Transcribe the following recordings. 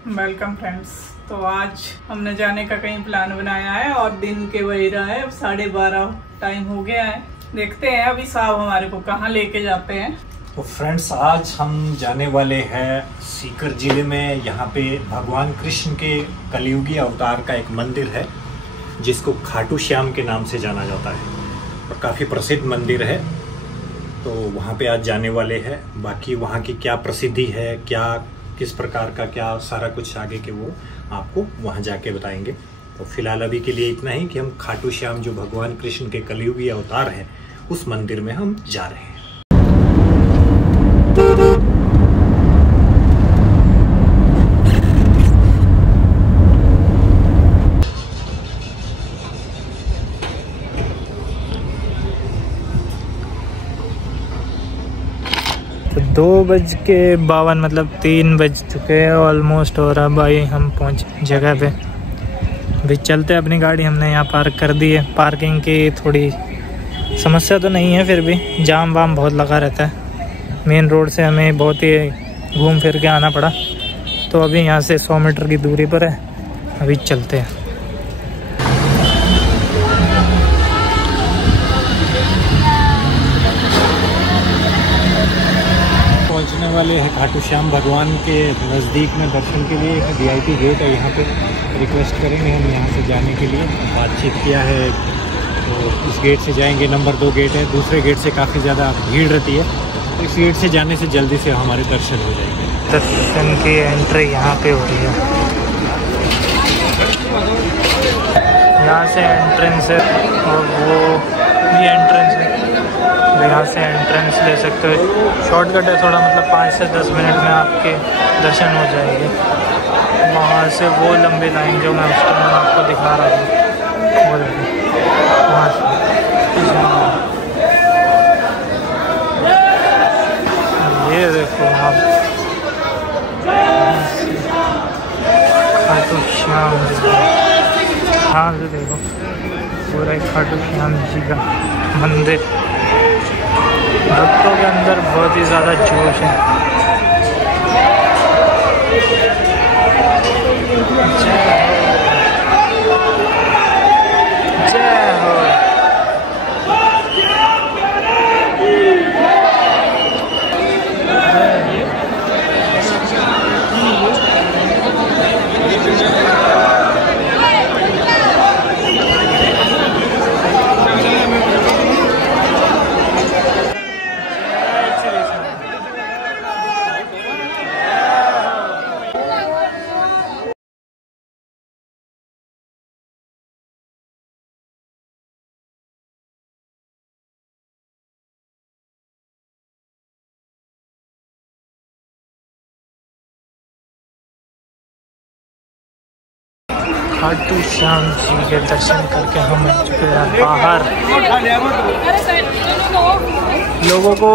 Welcome friends. तो आज हमने जाने का कहीं प्लान बनाया है और दिन के बज रहा है 12:30 टाइम हो गया है। देखते हैं अभी साहब हमारे को कहाँ लेके जाते हैं। तो फ्रेंड्स आज हम जाने वाले हैं सीकर जिले में। यहाँ पे भगवान कृष्ण के कलयुगी अवतार का एक मंदिर है जिसको खाटू श्याम के नाम से जाना जाता है और काफ़ी प्रसिद्ध मंदिर है। तो वहाँ पे आज जाने वाले हैं। बाकी वहाँ की क्या प्रसिद्धि है, क्या किस प्रकार का क्या सारा कुछ आगे के वो आपको वहाँ जाके बताएंगे। तो फिलहाल अभी के लिए इतना ही कि हम खाटू श्याम जो भगवान कृष्ण के कलयुगी अवतार है उस मंदिर में हम जा रहे हैं। तो 2:52 मतलब 3 बज चुके हैं ऑलमोस्ट। और अब भाई हम पहुंचे जगह पे। अभी चलते अपनी गाड़ी हमने यहाँ पार्क कर दी है। पार्किंग की थोड़ी समस्या तो नहीं है, फिर भी जाम वाम बहुत लगा रहता है। मेन रोड से हमें बहुत ही घूम फिर के आना पड़ा। तो अभी यहाँ से 100 मीटर की दूरी पर है, अभी चलते हैं। पहुंचने वाले हैं खाटू श्याम भगवान के नज़दीक में दर्शन के लिए। एक VIP गेट है, यहाँ पे रिक्वेस्ट करेंगे हम यहाँ से जाने के लिए। बातचीत किया है तो इस गेट से जाएंगे। नंबर 2 गेट है, दूसरे गेट से काफ़ी ज़्यादा भीड़ रहती है, तो इस गेट से जाने से जल्दी से हमारे दर्शन हो जाएंगे। दर्शन की एंट्री यहाँ पे हो रही है। यहाँ से एंट्रेंस है और वो भी एंट्रेंस है। यहाँ से एंट्रेंस ले सकते हो। शॉर्टकट है थोड़ा, मतलब 5 से 10 मिनट में आपके दर्शन हो जाएंगे। वहाँ से वो लंबी लाइन जो मैं उस टाइम आपको दिखा रहा हूँ वो देखो वहाँ से। ये देखो आप खाटू श्याम जी, हाँ से देखो पूरा खाटू श्याम जी का मंदिर। भक्तों के अंदर बहुत ही ज़्यादा जोश है। जय हो। खाटू श्याम जी के दर्शन करके हम आ चुके हैं बाहर। लोगों को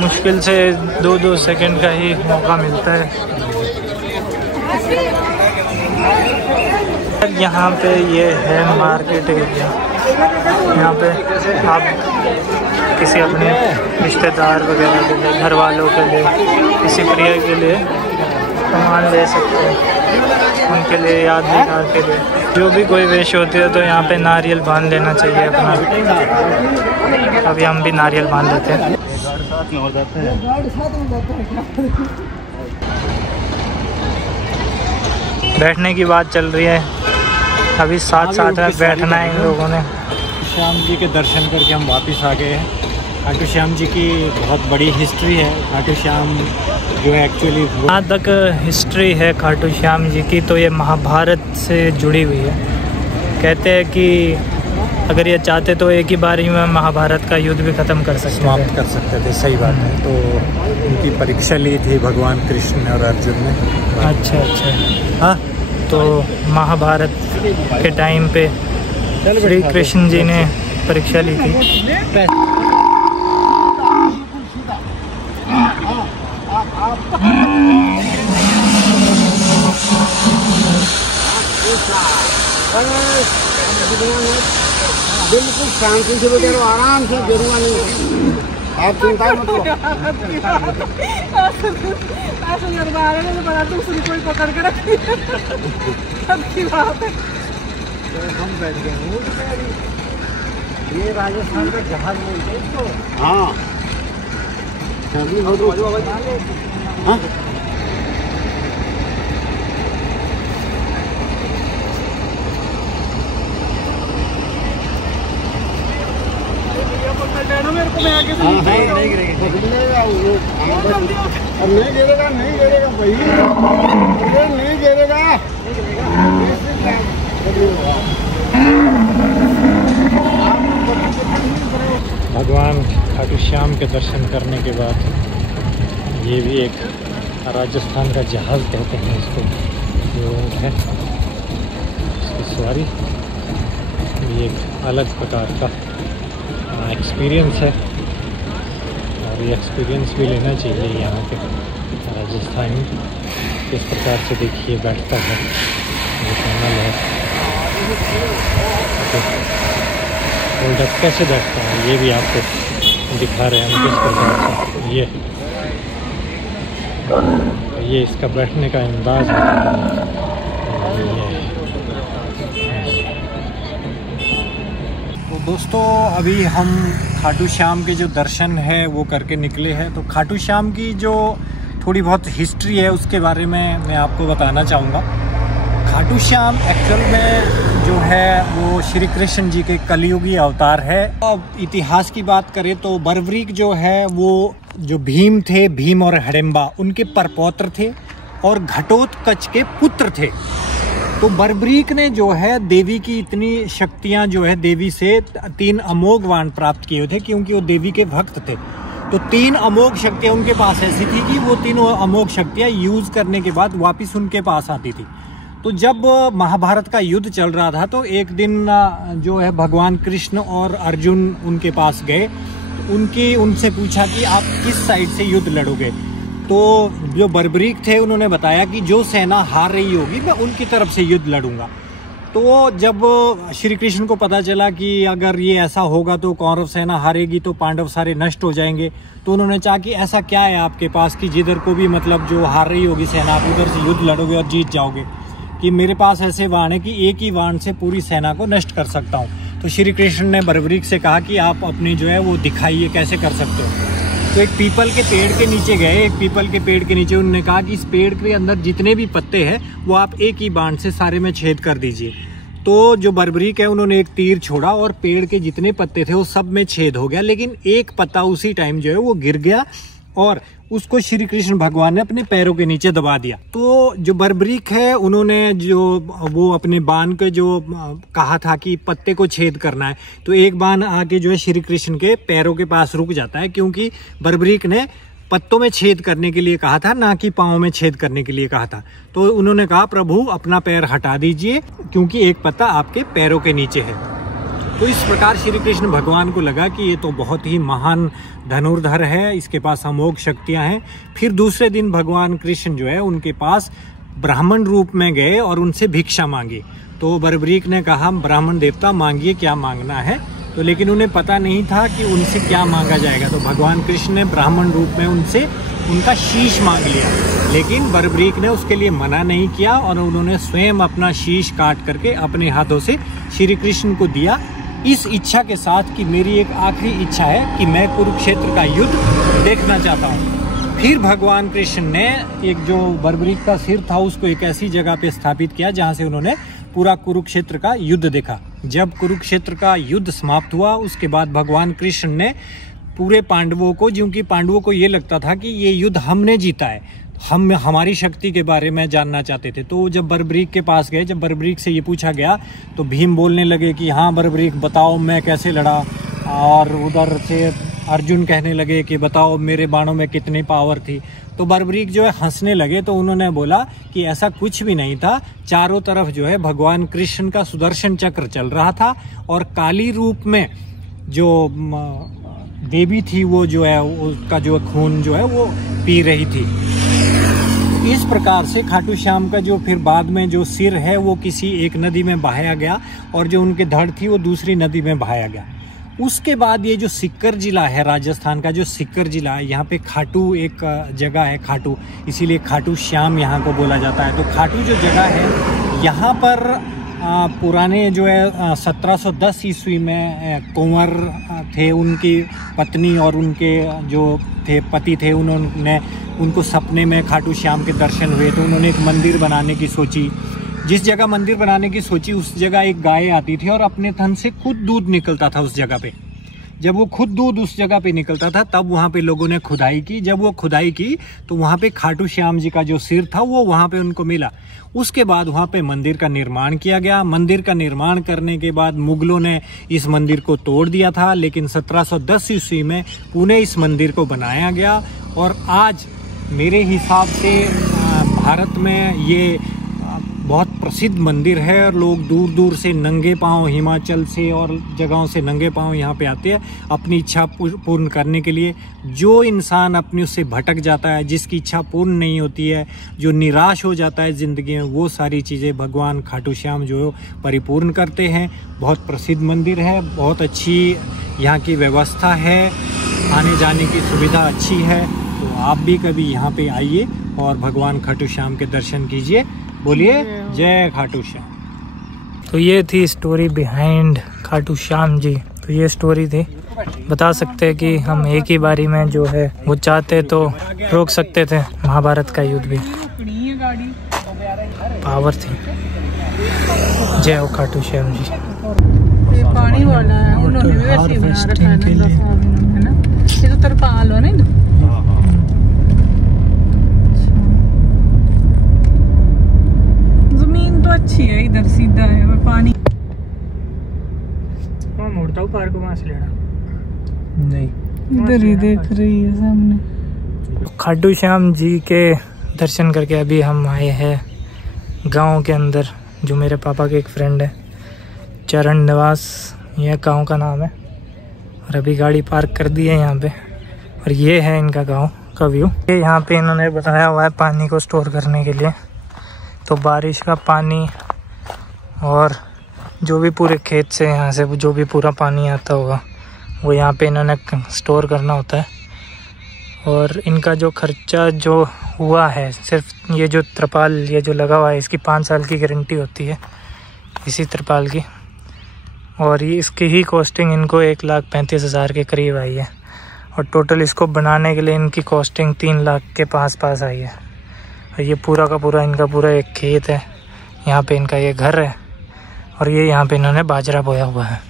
मुश्किल से 2-2 सेकंड का ही मौका मिलता है। यहाँ पे ये है मार्केट एरिया। यहाँ पे आप किसी अपने रिश्तेदार वगैरह के लिए, घर वालों के लिए, किसी प्रिय के लिए सामान ले सकते हैं, उनके लिए, यादगार के लिए। जो भी कोई वेश होती है तो यहाँ पे नारियल बांध लेना चाहिए अपना। अभी हम भी नारियल बांध लेते हैं। बैठने की बात चल रही है, अभी साथ में बैठना है इन लोगों ने। श्याम जी के दर्शन करके हम वापस आ गए हैं। खाटू श्याम जी की बहुत बड़ी हिस्ट्री है। खाटू श्याम जो है एक्चुअली जहाँ तक हिस्ट्री है खाटू श्याम जी की, तो ये महाभारत से जुड़ी हुई है। कहते हैं कि अगर ये चाहते तो एक ही बारी में महाभारत का युद्ध भी ख़त्म कर सकते थे, समाप्त कर सकते थे। सही बात है। तो उनकी परीक्षा ली थी भगवान कृष्ण और अर्जुन ने। अच्छा हाँ, तो महाभारत के टाइम पे श्री कृष्ण जी ने परीक्षा ली थी। बिल्कुल शांति से बैठे रहो, आराम से, गिरूंगा नहीं। आप चिंता मत करो। दूसरी कोई पकड़ के रखी बात है। हम बैठ गए हैं। ये राजस्थान का जहाज बोलते हैं इसको। हाँ हाँ मेरे को मैं आगे से नहीं गिरेगा वो। अब नहीं गिरेगा, नहीं गिरेगा भाई, नहीं गिरेगा। भगवान खाटू श्याम के दर्शन करने के बाद ये भी एक राजस्थान का जहाज कहते हैं इसको, जो है इसकी सवारी, ये एक अलग प्रकार का एक्सपीरियंस है और ये एक्सपीरियंस भी लेना चाहिए यहाँ पे राजस्थान में। किस प्रकार से देखिए बैठता है ये पैनल है, होल्ड अप कैसे बैठता है ये भी आपको दिखा रहे हैं हम किस प्रकार से। ये इसका बैठने का अंदाज है। तो दोस्तों अभी हम खाटू श्याम के जो दर्शन है वो करके निकले हैं। तो खाटू श्याम की जो थोड़ी बहुत हिस्ट्री है उसके बारे में मैं आपको बताना चाहूँगा। खाटू श्याम एक्चुअल में जो है वो श्री कृष्ण जी के कलयुगी अवतार है। अब इतिहास की बात करें तो बर्बरीक जो है वो जो भीम थे, भीम और हडिम्बा उनके परपौत्र थे और घटोत्कच के पुत्र थे। तो बर्बरीक ने जो है देवी की इतनी शक्तियां जो है देवी से 3 अमोघ वाण प्राप्त किए हुए थे क्योंकि वो देवी के भक्त थे। तो 3 अमोघ शक्तियां उनके पास ऐसी थी कि वो 3 अमोघ शक्तियां यूज करने के बाद वापस उनके पास आती थी। तो जब महाभारत का युद्ध चल रहा था तो एक दिन जो है भगवान कृष्ण और अर्जुन उनके पास गए, उनसे पूछा कि आप किस साइड से युद्ध लड़ोगे। तो जो बर्बरीक थे उन्होंने बताया कि जो सेना हार रही होगी मैं उनकी तरफ से युद्ध लड़ूंगा। तो जब श्री कृष्ण को पता चला कि अगर ये ऐसा होगा तो कौरव सेना हारेगी तो पांडव सारे नष्ट हो जाएंगे, तो उन्होंने चाहा कि ऐसा क्या है आपके पास कि जिधर को भी मतलब जो हार रही होगी सेना आप उधर से युद्ध लड़ोगे और जीत जाओगे। कि मेरे पास ऐसे वाण है कि एक ही वाण से पूरी सेना को नष्ट कर सकता हूँ। तो श्री कृष्ण ने बर्बरीक से कहा कि आप अपनी जो है वो दिखाइए कैसे कर सकते हो। तो एक पीपल के पेड़ के नीचे गए, एक पीपल के पेड़ के नीचे उन्होंने कहा कि इस पेड़ के अंदर जितने भी पत्ते हैं वो आप एक ही बाण से सारे में छेद कर दीजिए। तो जो बर्बरीक है उन्होंने एक तीर छोड़ा और पेड़ के जितने पत्ते थे वो सब में छेद हो गया, लेकिन एक पत्ता उसी टाइम जो है वो गिर गया और उसको श्री कृष्ण भगवान ने अपने पैरों के नीचे दबा दिया। तो जो बर्बरीक है उन्होंने जो वो अपने बाण के जो कहा था कि पत्ते को छेद करना है, तो एक बाण आके जो है श्री कृष्ण के पैरों के पास रुक जाता है क्योंकि बर्बरीक ने पत्तों में छेद करने के लिए कहा था, ना कि पाँव में छेद करने के लिए कहा था। तो उन्होंने कहा प्रभु अपना पैर हटा दीजिए क्योंकि एक पत्ता आपके पैरों के नीचे है। तो इस प्रकार श्री कृष्ण भगवान को लगा कि ये तो बहुत ही महान धनुर्धर है, इसके पास अमोघ शक्तियां हैं। फिर दूसरे दिन भगवान कृष्ण जो है उनके पास ब्राह्मण रूप में गए और उनसे भिक्षा मांगी। तो बर्बरीक ने कहा ब्राह्मण देवता मांगिए क्या मांगना है। तो लेकिन उन्हें पता नहीं था कि उनसे क्या मांगा जाएगा। तो भगवान कृष्ण ने ब्राह्मण रूप में उनसे उनका शीश मांग लिया, लेकिन बर्बरीक ने उसके लिए मना नहीं किया और उन्होंने स्वयं अपना शीश काट करके अपने हाथों से श्री कृष्ण को दिया, इस इच्छा के साथ कि मेरी एक आखिरी इच्छा है कि मैं कुरुक्षेत्र का युद्ध देखना चाहता हूँ। फिर भगवान कृष्ण ने एक जो बर्बरीक का सिर था उसको एक ऐसी जगह पे स्थापित किया जहाँ से उन्होंने पूरा कुरुक्षेत्र का युद्ध देखा। जब कुरुक्षेत्र का युद्ध समाप्त हुआ उसके बाद भगवान कृष्ण ने पूरे पांडवों को, क्योंकि पांडवों को ये लगता था कि ये युद्ध हमने जीता है, हम हमारी शक्ति के बारे में जानना चाहते थे। तो जब बर्बरीक के पास गए, जब बर्बरीक से ये पूछा गया तो भीम बोलने लगे कि हाँ बर्बरीक बताओ मैं कैसे लड़ा, और उधर से अर्जुन कहने लगे कि बताओ मेरे बाणों में कितनी पावर थी। तो बर्बरीक जो है हंसने लगे। तो उन्होंने बोला कि ऐसा कुछ भी नहीं था, चारों तरफ जो है भगवान कृष्ण का सुदर्शन चक्र चल रहा था और काली रूप में जो देवी थी वो जो है उसका जो खून जो है वो पी रही थी। इस प्रकार से खाटू श्याम का जो फिर बाद में जो सिर है वो किसी एक नदी में बहाया गया और जो उनके धड़ थी वो दूसरी नदी में बहाया गया। उसके बाद ये जो सीकर जिला है, राजस्थान का जो सीकर जिला है, यहाँ पे खाटू एक जगह है, खाटू, इसीलिए खाटू श्याम यहाँ को बोला जाता है। तो खाटू जो जगह है यहाँ पर पुराने जो है 1710 ईस्वी में कुंवर थे, उनकी पत्नी और उनके जो थे पति थे, उन्होंने उनको सपने में खाटू श्याम के दर्शन हुए, तो उन्होंने एक मंदिर बनाने की सोची। जिस जगह मंदिर बनाने की सोची उस जगह एक गाय आती थी और अपने थन से खुद दूध निकलता था उस जगह पे। जब वो खुद दूध उस जगह पे निकलता था तब वहाँ पे लोगों ने खुदाई की। जब वो खुदाई की तो वहाँ पे खाटू श्याम जी का जो सिर था वो वहाँ पे उनको मिला। उसके बाद वहाँ पे मंदिर का निर्माण किया गया। मंदिर का निर्माण करने के बाद मुगलों ने इस मंदिर को तोड़ दिया था, लेकिन 1710 ईस्वी में पुनः इस मंदिर को बनाया गया। और आज मेरे हिसाब से भारत में ये बहुत प्रसिद्ध मंदिर है और लोग दूर दूर से नंगे पांव, हिमाचल से और जगहों से नंगे पांव यहाँ पे आते हैं अपनी इच्छा पूर्ण करने के लिए। जो इंसान अपने उससे भटक जाता है, जिसकी इच्छा पूर्ण नहीं होती है, जो निराश हो जाता है ज़िंदगी में, वो सारी चीज़ें भगवान खाटू श्याम जो परिपूर्ण करते हैं। बहुत प्रसिद्ध मंदिर है, बहुत अच्छी यहाँ की व्यवस्था है, आने जाने की सुविधा अच्छी है। तो आप भी कभी यहाँ पे आइए और भगवान खाटू श्याम के दर्शन कीजिए। बोलिए जय खाटू श्याम। तो ये थी स्टोरी बिहाइंड खाटू श्याम जी। तो ये स्टोरी थी, बता सकते हैं कि हम एक ही बारी में जो है वो चाहते तो रोक सकते थे महाभारत का युद्ध भी। पावर थी। जय हो खाटू श्याम जी। ये पानी वाला है, उन्होंने भी वैसे ही बना रखा है ना, है ना, ये तो तरपाल हो ना। अच्छी है, इधर सीधा है और पानी वहाँ मुड़ता हूँ पार को, वहाँ से लेना नहीं, इधर ही देख रही है सामने। खाटू श्याम जी के दर्शन करके अभी हम आए हैं गांव के अंदर, जो मेरे पापा के एक फ्रेंड है, चरण निवास यह गांव का नाम है। और अभी गाड़ी पार्क कर दी है यहाँ पे और ये है इनका गांव का व्यू। ये यहाँ पे इन्होंने बनाया हुआ है पानी को स्टोर करने के लिए। तो बारिश का पानी और जो भी पूरे खेत से यहाँ से जो भी पूरा पानी आता होगा वो यहाँ पे इन्होंने स्टोर करना होता है। और इनका जो खर्चा जो हुआ है, सिर्फ ये जो त्रिपाल ये जो लगा हुआ है, इसकी 5 साल की गारंटी होती है इसी त्रिपाल की। और ये इसकी ही कॉस्टिंग इनको 1,35,000 के करीब आई है। और टोटल इसको बनाने के लिए इनकी कॉस्टिंग 3 लाख के पास आई है। और ये पूरा का पूरा इनका पूरा एक खेत है, यहाँ पे इनका ये घर है और ये यहाँ पे इन्होंने बाजरा बोया हुआ है।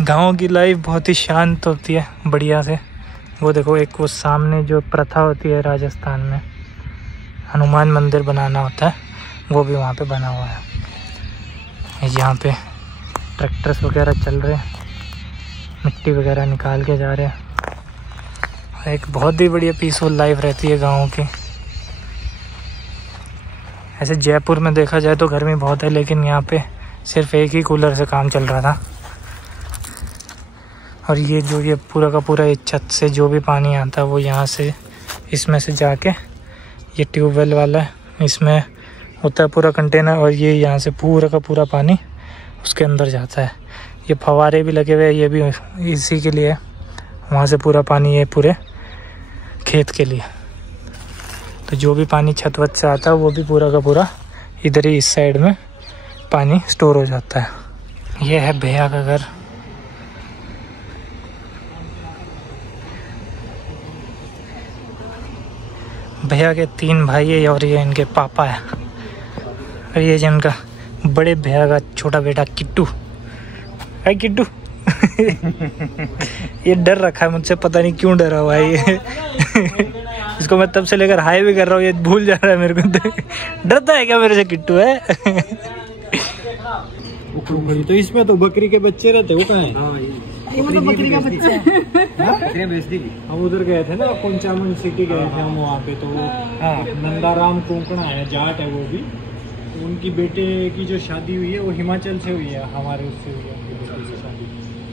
गांव की लाइफ बहुत ही शांत होती है, बढ़िया से। वो देखो एक वो सामने जो प्रथा होती है राजस्थान में, हनुमान मंदिर बनाना होता है, वो भी वहाँ पे बना हुआ है। यहाँ पे ट्रैक्टर्स वगैरह चल रहे हैं, मिट्टी वगैरह निकाल के जा रहे हैं। एक बहुत ही बढ़िया पीसफुल लाइफ रहती है गाँव की। ऐसे जयपुर में देखा जाए तो गर्मी बहुत है, लेकिन यहाँ पे सिर्फ एक ही कूलर से काम चल रहा था। और ये जो ये पूरा का पूरा ये छत से जो भी पानी आता है वो यहाँ से इसमें से जाके, ये ट्यूबवेल वाला है, इसमें होता है पूरा कंटेनर, और ये यहाँ से पूरा का पूरा पानी उसके अंदर जाता है। ये फव्वारे भी लगे हुए हैं, ये भी इसी के लिए, वहाँ से पूरा पानी ये पूरे खेत के लिए। तो जो भी पानी छत वत से आता है वो भी पूरा का पूरा इधर ही इस साइड में पानी स्टोर हो जाता है। ये है भैया का घर। भैया के 3 भाई है और ये इनके पापा है। और ये जिनका बड़े भैया का छोटा बेटा किट्टू है। किट्टू ये डर रखा है मुझसे, पता नहीं क्यों डरा हुआ है ये। इसको मैं तब से लेकर हाई भी कर रहा हूँ, ये भूल जा रहा है मेरे को। डरता है क्या मेरे से किट्टू है? तो इसमें तो बकरी के बच्चे रहते, वो कहाँ है? ये तो बकरी का बच्चा है। हम उधर गए थे ना, पंचामन सिटी गए थे हम, वहाँ पे तो नंदाराम कोंकणा है, जाट है वो भी। तो उनकी बेटे की जो शादी हुई है वो हिमाचल से हुई है, हमारे उससे हुई है उनकी बेटी से शादी।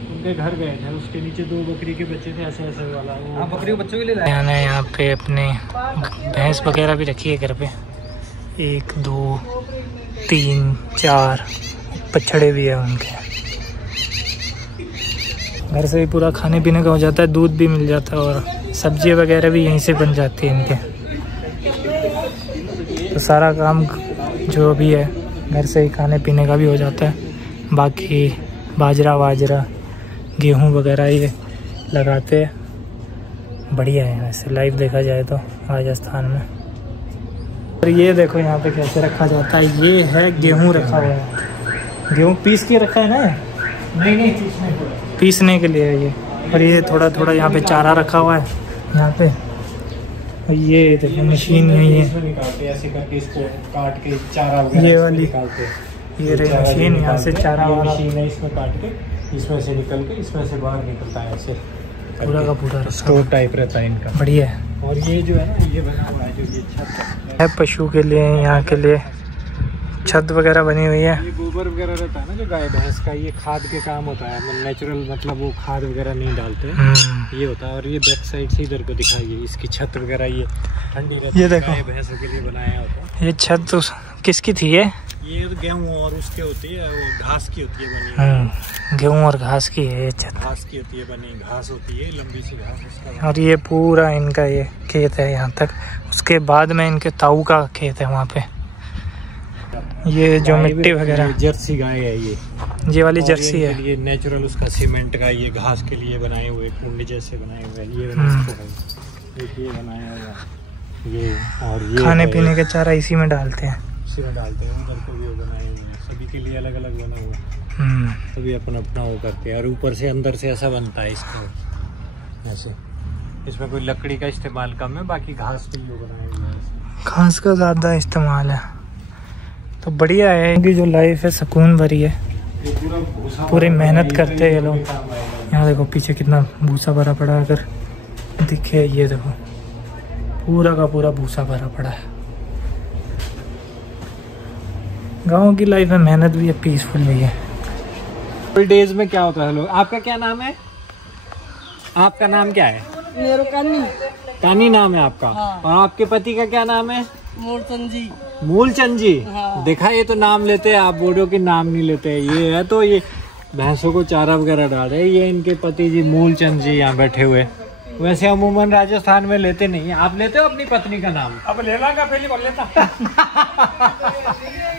उनके घर गए थे, उसके नीचे 2 बकरी के बच्चे थे, ऐसे ऐसे वाला। हाँ, बकरी के बच्चों के लिए यहाँ पे अपने भैंस वगैरह भी रखी है घर पे, 1 2 3 4 बछड़े भी है उनके। घर से ही पूरा खाने पीने का हो जाता है, दूध भी मिल जाता है और सब्जी वगैरह भी यहीं से बन जाती है इनके। तो सारा काम जो भी है घर से ही खाने पीने का भी हो जाता है। बाकी बाजरा गेहूँ वगैरह ये लगाते हैं। बढ़िया है वैसे लाइव देखा जाए तो राजस्थान में। और ये देखो यहाँ पे कैसे रखा जाता है। ये है गेहूँ रखा हुआ है, गेहूँ पीस के रखा है ना? नहीं पीसने के लिए है ये। और ये थोड़ा थोड़ा यहाँ पे चारा रखा हुआ है यहाँ पे। और ये देखो मशीन यही है, ऐसे करके इसको काट के चारा ये वाली ये रही मशीन। यहाँ से चारा वाला मशीन है, इसमें काट के इसमें से निकल के इसमें से बाहर निकलता है। ऐसे पूरा का पूरा स्टोर टाइप रहता है इनका। बढ़िया है। और ये जो है ना ये बना हुआ है जो ये छत है पशु के लिए, यहाँ के लिए छत वगैरह बनी हुई है। ये गोबर वगैरह रहता है ना जो गाय भैंस का, ये खाद के काम होता है। नेचुरल मतलब वो खाद वगैरह नहीं डालते, ये होता है। और ये बैक साइड से इधर को दिखाइए, इसकी छत वगैरह ये ठंडी रहती है। ये देखो गाय भैंसों के लिए बनाया होता है। ये छत तो किसकी थी ये गेहूँ और उसके होती है, वो घास की होती है बनी। गेहूँ और घास की है ये छत। घास की होती है बनी, घास होती है लंबी सी घास उसका। और ये पूरा इनका ये खेत है यहाँ तक। उसके बाद में इनके ताऊ का खेत है वहाँ पे। ये जो मिट्टी वगैरह जर्सी गाय है ये वाली जर्सी है। ये नेचुरल उसका सीमेंट का ये घास के लिए बनाए हुए कुंड जैसे बनाए हुए ये बनाया हुआ ये। और ये खाने पीने के चारा इसी में डालते हैं, उसी में डालते हैं। उधर को भी बनाए हुए हैं, सभी के लिए अलग अलग बना हुआ है। सभी अपना अपना वो करते हैं। और ऊपर से अंदर से ऐसा बनता है इसको ऐसे। इसमें कोई लकड़ी का इस्तेमाल कम है, बाकी घास पे ही वो बनाए हुए हैं। घास का ज़्यादा इस्तेमाल है। तो बढ़िया है इनकी जो लाइफ है, सुकून भरी है। पूरी मेहनत करते हैं ये लोग। यहाँ देखो पीछे कितना भूसा भरा पड़ा है, अगर दिखे ये देखो पूरा का पूरा भूसा भरा पड़ा है। गांव की लाइफ में मेहनत भी है, पीसफुल भी है। डेज में क्या होता है लोग। आपका क्या नाम है? आपका नाम क्या है? मेरा कानी नाम है आपका। हाँ। और आपके पति का क्या नाम है? मूलचंद जी। मूलचंद जी। हाँ। देखा, ये तो नाम लेते हैं, आप बोलो कि नाम नहीं लेते। ये है तो ये भैंसों को चारा वगैरह डाल रहे हैं। ये इनके पति जी मूलचंद जी यहाँ बैठे हुए। वैसे अमूमन राजस्थान में लेते नहीं। आप लेते हो अपनी पत्नी का नाम? अब ले लागा पहले बोल लेता।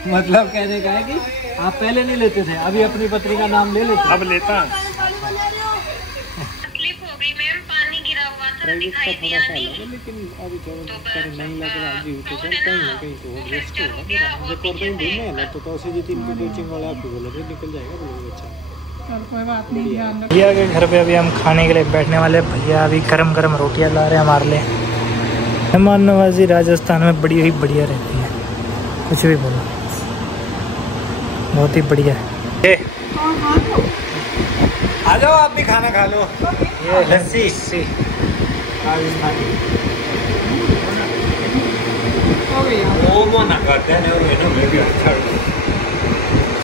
मतलब कहने का है कि आप पहले नहीं लेते थे, अभी अपनी पत्नी का नाम ले लेते? अब लेता। लेकिन अभी तो नहीं लग रहा जी, तो कहीं ना कहीं तो वेस्ट होगा। रिकॉर्डिंग ढूंढने है ना तो उसी जी तीन को कोचिंग वाला आप बोलो तो निकल जाएगा। बोलो अच्छा कोई बात नहीं, ध्यान रखो। भैया के घर पे अभी हम खाने के लिए बैठने वाले। भैया अभी गरम गरम रोटियां ला रहे हैं हमारे लिए। मेहमान नवाजी राजस्थान में बड़ी ही बढ़िया रहती है, कुछ भी बोलो, बहुत ही बढ़िया है। आ जाओ आप भी खाना खा लो। ये लस्सी वो ना करते हैं।